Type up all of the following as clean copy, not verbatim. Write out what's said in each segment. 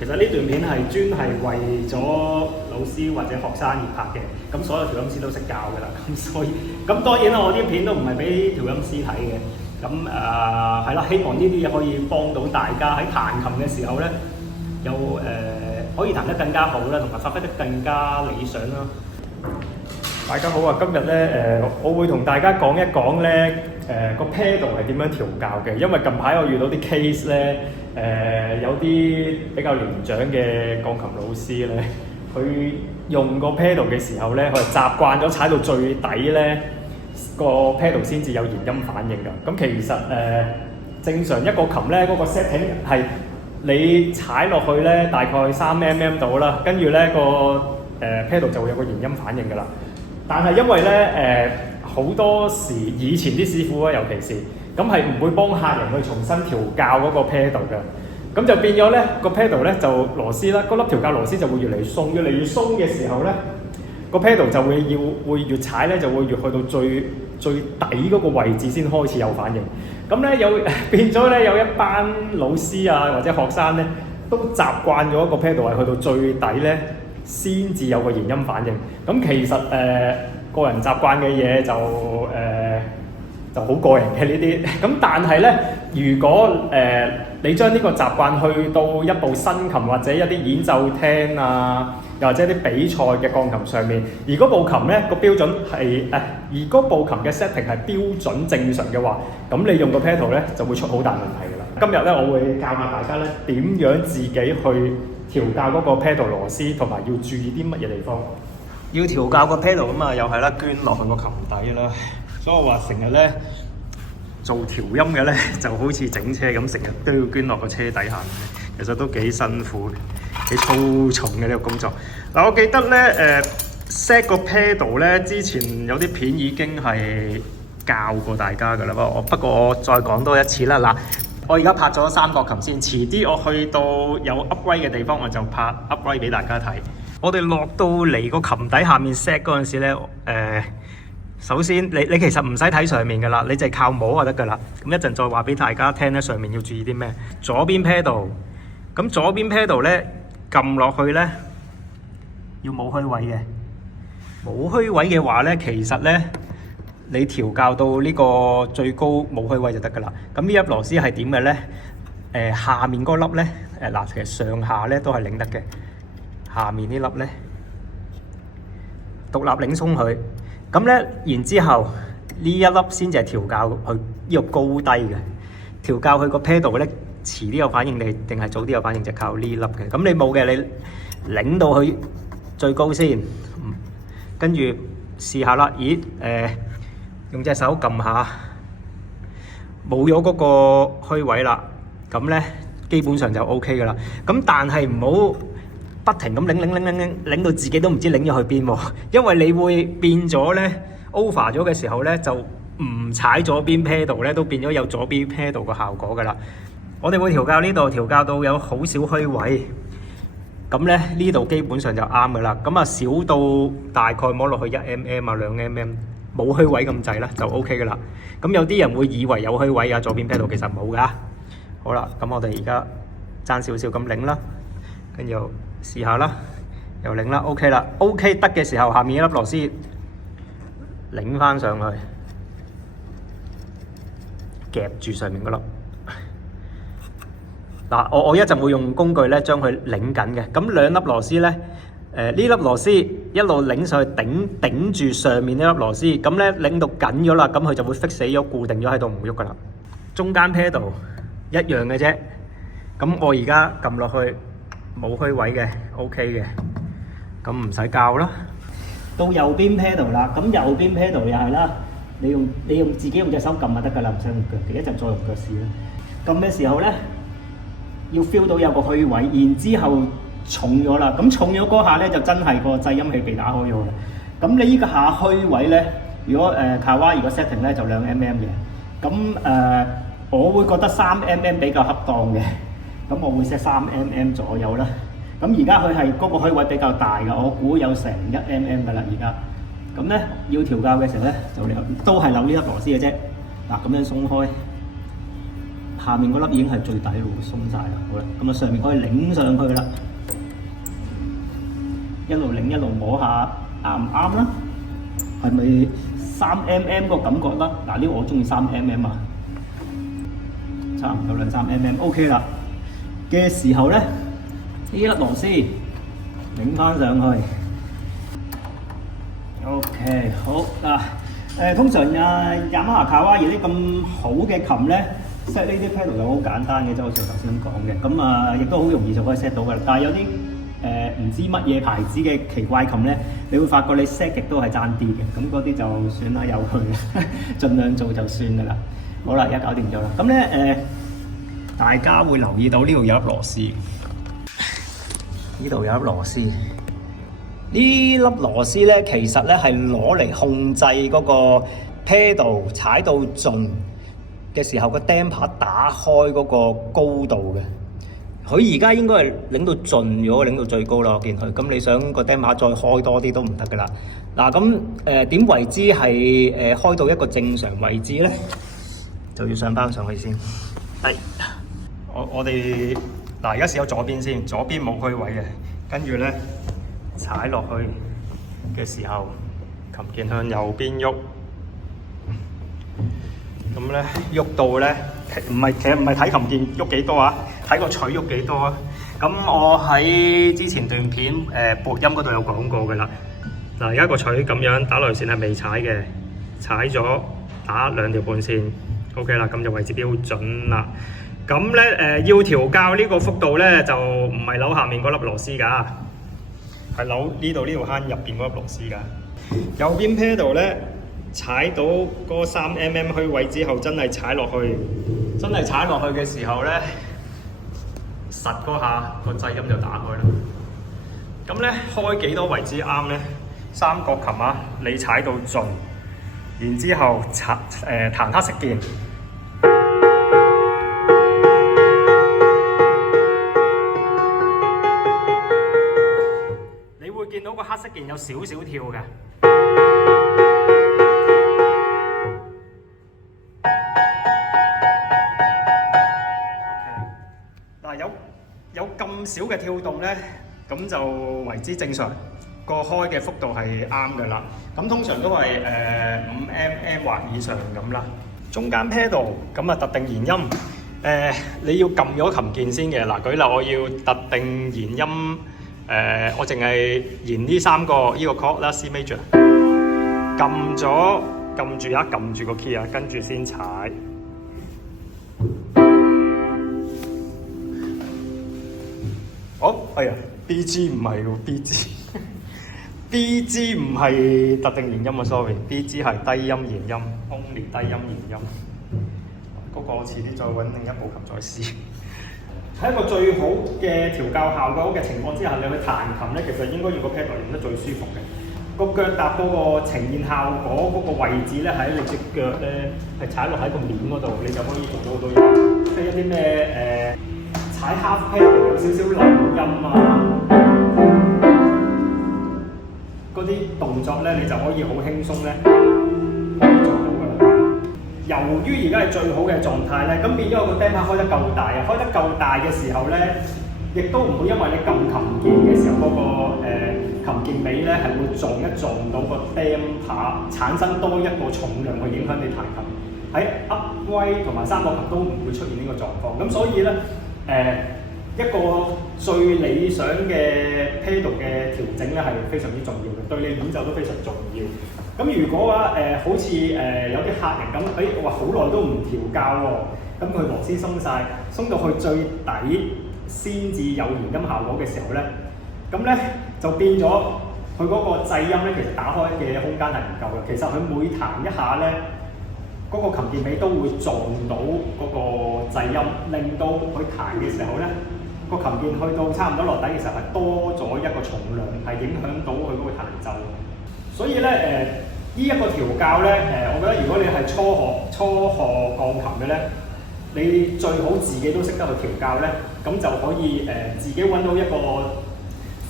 其實呢段片係專係為咗老師或者學生而拍嘅，咁所有調音師都識教㗎啦，咁所以咁當然啦，我啲片都唔係俾調音師睇嘅，咁係啦，希望呢啲嘢可以幫到大家喺彈琴嘅時候咧，有可以彈得更加好啦，同埋發揮得更加理想啦。大家好啊！今日咧我會同大家講一講咧個 pedal 係點樣調校嘅，因為近排我遇到啲 case 咧有啲比較年長嘅鋼琴老師咧，佢用個 pedal 嘅時候咧，佢係習慣咗踩到最底咧個 pedal 先至有弦音反應㗎。咁其實正常一個琴咧嗰個 setting 係你踩落去咧大概3mm 度啦，跟住咧個pedal 就會有個弦音反應㗎啦。但係因為咧好多時以前啲師傅啊，尤其是咁係唔會幫客人去重新調校嗰個 pedal 嘅，咁就變咗咧個 pedal 咧就螺絲啦，嗰粒調校螺絲就會越嚟越鬆，越嚟越鬆嘅時候咧個 pedal 就會越踩咧就會越去到最底嗰個位置先開始有反應。咁咧變咗咧有一班老師啊或者學生咧都習慣咗個 pedal 係去到最底咧先至有個弦音反應。咁其實個人習慣嘅嘢就好個人嘅呢啲。咁但係咧，如果你將呢個習慣去到一部新琴或者一啲演奏廳啊，又或者啲比賽嘅鋼琴上面，而嗰部琴咧個標準係而嗰部琴嘅 setting 係標準正常嘅話，咁你用個 pedal 咧就會出好大問題㗎啦。今日咧我會教下大家咧點樣自己去調校嗰個 pedal 螺絲，同埋要注意啲乜嘢地方。要調校個 pedal 咁啊，又係啦，捐落去個琴底啦。所以我話成日咧做調音嘅咧，就好似整車咁，成日都要捐落個車底下面。其實都幾辛苦、幾粗重嘅呢個工作。嗱，我記得咧set 個 pedal 咧，之前有啲片已經係教過大家㗎啦。不過我再講多一次啦。嗱，我而家拍咗三角琴先，遲啲我去到有 upgrade 嘅地方，我就拍 upgrade 俾大家睇。我哋落到嚟個琴底下面 set 嗰陣時咧，首先你其實唔使睇上面㗎啦，你就係靠摸就得㗎啦。咁一陣再話俾大家聽咧，上面要注意啲咩？左邊 pedal， 咁左邊 pedal 咧撳落去咧要冇虛位嘅，冇虛位嘅話咧，其實咧你調校到呢個最高冇虛位就得㗎啦。咁呢粒螺絲係點嘅咧？下面嗰粒咧嗱，其實上下咧都係擰得嘅。下面呢粒咧獨立擰鬆佢，咁咧然之後呢一粒先至係調校佢呢個高低嘅，調校佢個 pedal 咧遲啲有反應定係早啲有反應就靠呢粒嘅。咁你冇嘅，你擰到佢最高先，跟住試下啦。咦用隻手撳下，冇咗嗰個虛位啦，咁咧基本上就 OK 噶啦。咁但係唔好不停咁擰到自己都唔知擰咗去邊喎，因為你會變咗咧 over 咗嘅時候咧，就唔踩左邊 pedal 咧，都變咗有左邊 pedal 個效果㗎啦。我哋會調校呢度，調校到有好少虛位，咁咧呢度基本上就啱㗎啦。咁啊少到大概摸落去1mm 啊2mm，冇虛位咁滯啦，就 OK 㗎啦。咁有啲人會以為有虛位啊，左邊 pedal 其實冇㗎。好啦，咁我哋而家爭少少咁擰啦，跟住又試下啦，又擰啦 ，OK 啦 ，OK 得嘅時候，下面一粒螺絲擰翻上去，夾住上面嗰粒。嗱，我一陣會用工具咧將佢擰緊嘅。咁兩粒螺絲咧，呢粒螺絲一路擰上去頂住上面呢粒螺絲，咁咧擰到緊咗啦，咁佢就會 fix 死咗，固定咗喺度唔喐噶啦。中間 pedal 一樣嘅啫。咁我而家撳落去。冇虛位嘅 ，OK 嘅，咁唔使校啦。到右邊 pedal 啦，咁右邊 pedal 又係啦，你用自己用隻手撳就得㗎啦，唔使用腳嘅。一陣再用腳試啦。撳嘅時候咧，要 feel 到有個虛位，然之後重咗啦。咁重咗嗰下咧，就真係個製音器被打開咗啦。咁你呢個下虛位咧，如果卡哇伊個 setting 咧就2mm嘅，咁我會覺得3mm 比較恰當嘅。咁我會 set 3mm 左右啦。咁而家佢係嗰個虛位比較大嘅，我估有成1mm 㗎啦。而家咁咧要調校嘅時候咧，就都係扭呢粒螺絲嘅啫。嗱，咁樣鬆開，下面嗰粒已經係最底咯，鬆晒啦。好啦，咁啊上面可以擰上去啦，一路擰一路摸下啱唔啱啦？係咪3mm 個感覺啦？嗱，呢個我中意3mm啊，差唔多2-3mm，OK 啦。嘅時候咧，呢粒螺絲擰翻上去。OK， 好嗱。通常雅馬哈卡哇伊啲咁好嘅琴咧 ，set 呢啲 pedal 就好簡單嘅，就好似我頭先講嘅。咁亦都好容易就可以 set 到㗎啦。但係有啲唔知乜嘢牌子嘅奇怪琴咧，你會發覺你 set 極都係爭啲嘅。咁嗰啲就算啦，由佢盡量做就算㗎啦。好啦，而家搞掂咗啦。咁咧大家會留意到呢度有粒螺絲，呢度有粒螺絲。呢粒螺絲咧，其實咧係攞嚟控制嗰個 pedal 踩到盡嘅時候，個 damper 打開嗰個高度嘅。佢而家應該係擰到盡咗，擰到最高啦。我見佢。咁你想個 damper 再開多啲都唔得噶啦。嗱，咁點為之係開到一個正常位置咧？就要上翻上去先。係，我哋嗱而家試下左邊先，左邊冇開位嘅，跟住咧。踩落去嘅時候，琴鍵向右邊喐，咁咧喐到咧，其實唔係睇琴鍵喐幾多啊，睇個錘喐幾多啊。咁我喺之前段片播音嗰度有講過嘅啦。嗱，而家個錘咁樣打落去線係未踩嘅，踩咗打2條半線 ，OK 啦，咁就位置標準啦。咁咧要調校呢個幅度咧，就唔係扭下面嗰粒螺絲㗎。係扭呢度呢條坑入邊嗰粒螺絲㗎。右邊 pedal 咧踩到嗰3mm 虛位之後，真係踩落去嘅時候咧，實嗰下個掣音就打開啦。咁咧開幾多為之啱咧？三角琴啊，你踩到盡，然之後彈黑色鍵。見到個黑色鍵有少少跳嘅，嗱有咁少嘅跳動咧，咁就為之正常，個開嘅幅度係啱嘅啦。咁通常都係5mm 或以上咁啦。中間 pedal 咁啊特定弦音，你要撳咗琴鍵先嘅。嗱，舉例我要特定弦音。我淨係弦呢3個，呢個 chord 啦 ，C major， 撳住啊，撳住個 key 啊，跟住先踩。哦，係啊 ，B G 唔係喎 ，B G 唔係特定弦音啊 ，sorry，B G 係低音弦音 ，only 低音弦音。嗰個我遲啲再揾另一部琴再試。喺一個最好嘅調校效果嘅情況之下，你去彈琴咧，其實應該用個 pedal 用得最舒服嘅。個腳踏嗰個呈現效果嗰個位置咧，喺你隻腳咧係踩落喺個面嗰度，你就可以做到好多嘢。即係一啲咩踩 half pedal 有少少漏音啊，嗰啲動作咧，你就可以好輕鬆咧可以做到㗎啦。由於而家係最好嘅狀態咧，咁變咗個 damper 開得夠大啊！開得夠大嘅時候咧，亦都唔會因為你撳琴鍵嘅時候嗰個琴鍵尾咧係會撞到個 damper， 產生多一個重量去影響你彈琴。喺 upright 同埋三角琴都唔會出現呢個狀況。咁所以咧一個最理想嘅 pedal 嘅調整咧係非常之重要嘅，對你演奏都非常重要。咁如果話好似有啲客人咁，話好耐都唔調校喎，咁佢螺絲鬆晒，鬆到去最底先至有弦音效果嘅時候咧，咁咧就變咗佢嗰個掣音咧，其實打開嘅空間係唔夠嘅。其實佢每彈一下咧，嗰個琴鍵尾都會撞到嗰個掣音，令到佢彈嘅時候咧，個琴鍵去到差唔多落底嘅時候係多咗一個重量，係影響到佢嗰個彈奏。所以咧呢一個調校咧我覺得如果你係初學鋼琴嘅咧，你最好自己都識得去調校咧，咁就可以自己揾到一個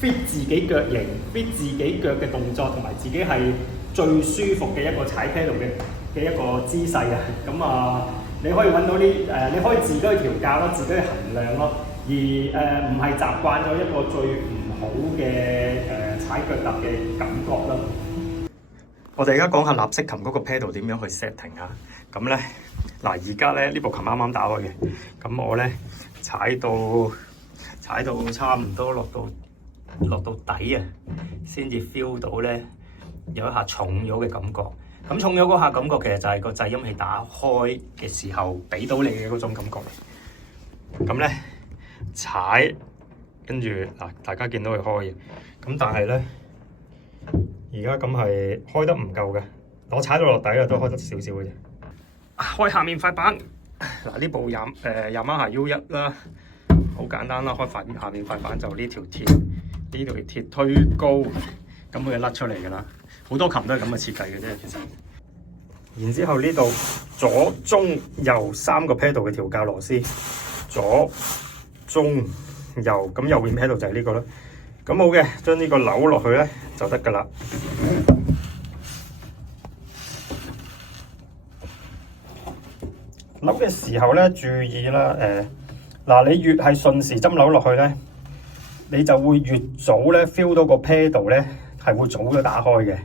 fit 自己腳型、fit 自己腳嘅動作，同埋自己係最舒服嘅一個踩 pedal嘅一個姿勢啊！咁你可以揾到啲你可以自己去調教咯，自己去衡量咯，而唔係習慣咗一個最唔好嘅踩腳踏嘅感覺咯。我哋而家講下立式琴嗰個 pedal 點樣去 setting 啊？咁咧嗱，而家咧呢部琴啱啱打開嘅，咁我咧踩到差唔多落到底啊，先至 feel 到咧有一下重咗嘅感覺。咁重咗嗰下感覺其實就係個製音器打開嘅時候俾到你嘅嗰種感覺嚟。咁咧踩，跟住嗱大家見到佢開嘅，咁但係咧而家咁係開得唔夠嘅，我踩到落底啦都開得少少嘅啫。開下面塊板，嗱呢部Yamaha U1 啦，好簡單啦，開下面塊板就呢條鐵推高，咁佢就甩出嚟㗎啦。好多琴都係咁嘅設計嘅啫，其實。然之後呢度左中右3個 pedal 嘅調校螺絲，左中右，咁右邊 pedal 就係呢個啦。咁好嘅，將呢個扭落去咧就得㗎啦。扭嘅時候咧，注意啦，你越係順時針扭落去咧，你就會越早咧 feel 到個 pedal 咧係會早咗打開嘅。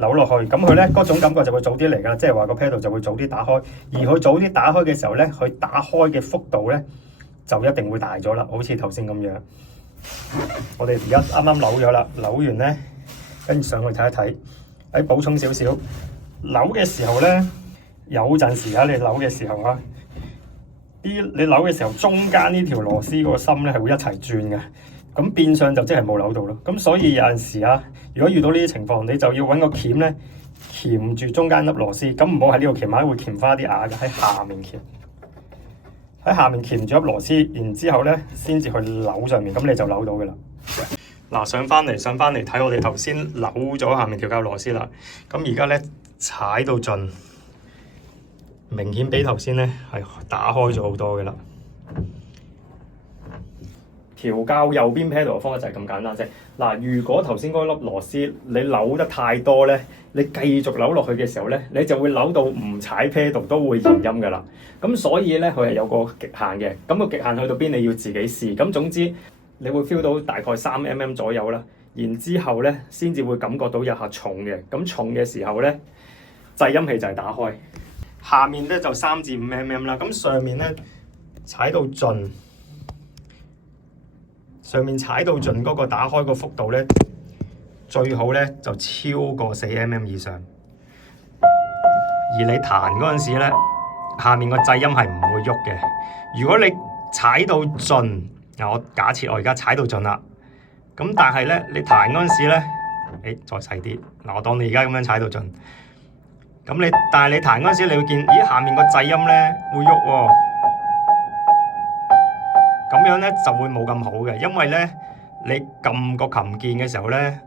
扭落去，咁佢咧嗰種感覺就會早啲嚟㗎啦，即係話個 pedal 就會早啲打開。而佢早啲打開嘅時候咧，佢打開嘅幅度咧就一定會大咗啦，好似頭先咁樣。我哋而家啱啱扭咗啦，扭完咧跟住上去睇一睇，喺補充少少。扭嘅時候咧，有陣時你扭嘅時候啊，你扭嘅時候中間呢條螺絲嗰個心咧係會一齊轉嘅。咁變相就即係冇扭到咯，咁所以有陣時啊，如果遇到呢啲情況，你就要揾個鉗咧鉗住中間粒螺絲，咁唔好喺呢度鉗下，會鉗翻啲牙嘅，喺下面鉗，喺下面鉗住粒螺絲，然之後咧先至去扭上面，咁你就扭到嘅啦。嗱，上翻嚟睇我哋頭先扭咗下面調校螺絲啦，咁而家咧踩到盡，明顯比頭先咧係打開咗好多嘅啦。調校右邊 pedal 嘅方法就係咁簡單啫。嗱，如果頭先嗰粒螺絲你扭得太多咧，你繼續扭落去嘅時候咧，你就會扭到唔踩 pedal 都會延音噶啦。咁所以咧，佢係有個極限嘅。咁個極限去到邊，你要自己試。咁總之，你會 feel 到大概3mm 左右啦。然之後咧，先至會感覺到有下重嘅。咁重嘅時候咧，製音器就係打開。下面咧就3至5mm 啦。咁上面咧踩到盡。上面踩到盡嗰個打開個幅度咧，最好咧就超過4mm 以上。而你彈嗰陣時咧，下面個製音係唔會喐嘅。如果你踩到盡，嗱我假設我而家踩到盡啦，咁但係咧你彈嗰陣時咧，再細啲，嗱我當你而家咁樣踩到盡，咁但係你彈嗰陣時，你會見咦下面個製音咧會喐喎。咁樣咧就會冇咁好嘅，因為咧你撳個琴鍵嘅時候咧，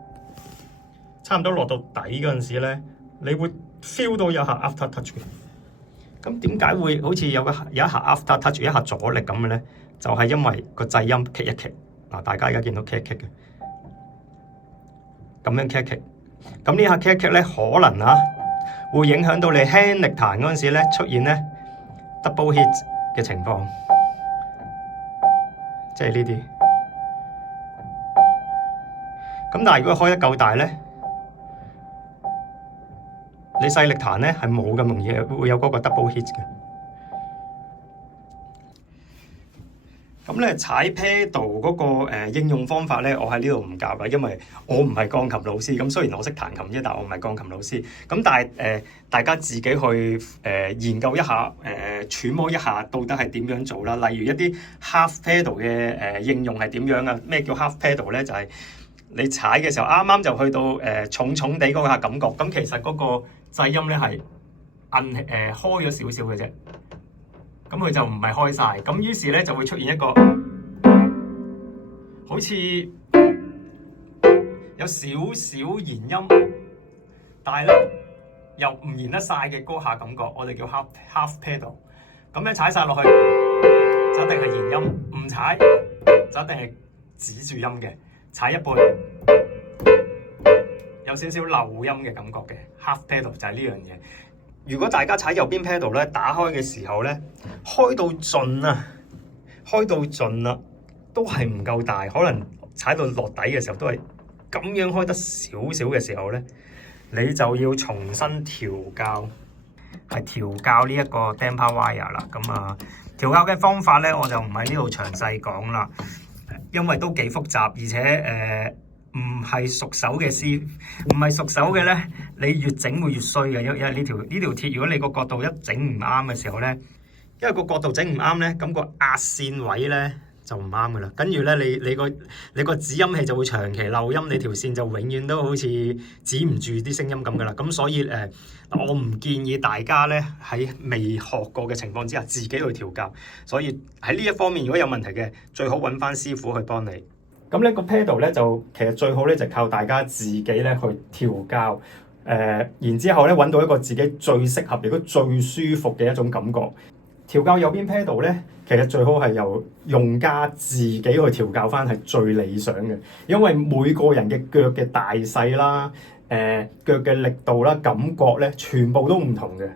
差唔多落到底嗰陣時咧，你會 feel 到有下 after touch 嘅。咁點解會好似有一下 after touch 一下阻力咁嘅咧？就係因為個製音棘一棘。嗱，大家而家見到棘一棘嘅，咁樣棘一棘。咁呢下棘一棘咧，可能會影響到你輕力彈嗰陣時咧出現咧 double hit 嘅情況。即係呢啲，咁但係如果開得夠大咧，你細力彈咧係冇咁容易會有嗰個 double hit 嘅。咁咧踩 pedal 嗰個應用方法咧，我喺呢度唔教啦，因為我唔係鋼琴老師。咁雖然我識彈琴啫，但我唔係鋼琴老師。咁但係大家自己去研究一下，揣摩一下到底係點樣做啦。例如一啲 half pedal 嘅應用係點樣啊？咩叫 half pedal 咧？就係你踩嘅時候啱啱就去到重重地嗰下感覺。咁其實嗰個製音咧係開咗少少嘅啫。咁佢就唔係開晒，咁於是咧就會出現一個好似有少少延音，但係咧又唔延得晒嘅嗰下感覺，我哋叫 half pedal。咁樣踩晒落去就一定係延音，唔踩就一定係止住音嘅。踩一半有少少漏音嘅感覺嘅 half pedal 就係呢樣嘢。如果大家踩右邊 pedal 咧，打開嘅時候咧，開到盡啊，開到盡啦，都係唔夠大，可能踩到落底嘅時候都係咁樣開得少少嘅時候咧，你就要重新調校，係調校呢一個 damper wire 啦。咁啊，調校嘅方法咧，我就唔喺呢度詳細講啦，因為都幾複雜，而且唔係熟手嘅唔係熟手嘅咧，你越整會越衰嘅，因為呢條鐵，如果你個角度一整唔啱嘅時候咧，因為個角度整唔啱咧，咁個壓線位咧就唔啱噶啦，跟住咧你個指音器就會長期漏音，你條線就永遠都好似指唔住啲聲音咁噶啦，咁所以我唔建議大家咧喺未學過嘅情況之下自己去調校，所以喺呢一方面如果有問題嘅，最好揾翻師傅去幫你。咁呢個 pedal 咧就其實最好咧就靠大家自己咧去調校，然之後咧揾到一個自己最適合亦都最舒服嘅一種感覺。調校右邊 pedal 咧，其實最好係由用家自己去調校翻係最理想嘅，因為每個人嘅腳嘅大細啦、腳嘅力度啦、感覺咧，全部都唔同嘅。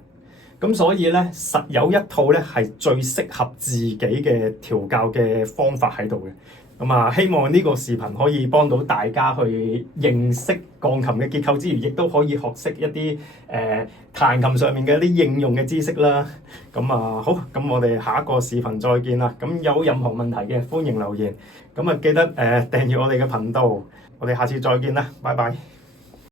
咁所以咧，實有一套咧係最適合自己嘅調校嘅方法喺度嘅。咁啊，希望呢個視頻可以幫到大家去認識鋼琴嘅結構之餘，亦都可以學識一啲彈琴上面嘅一啲應用嘅知識啦。咁啊，好，咁我哋下一個視頻再見啦。咁有任何問題嘅，歡迎留言。咁啊，記得訂閱我哋嘅頻道。我哋下次再見啦，拜拜。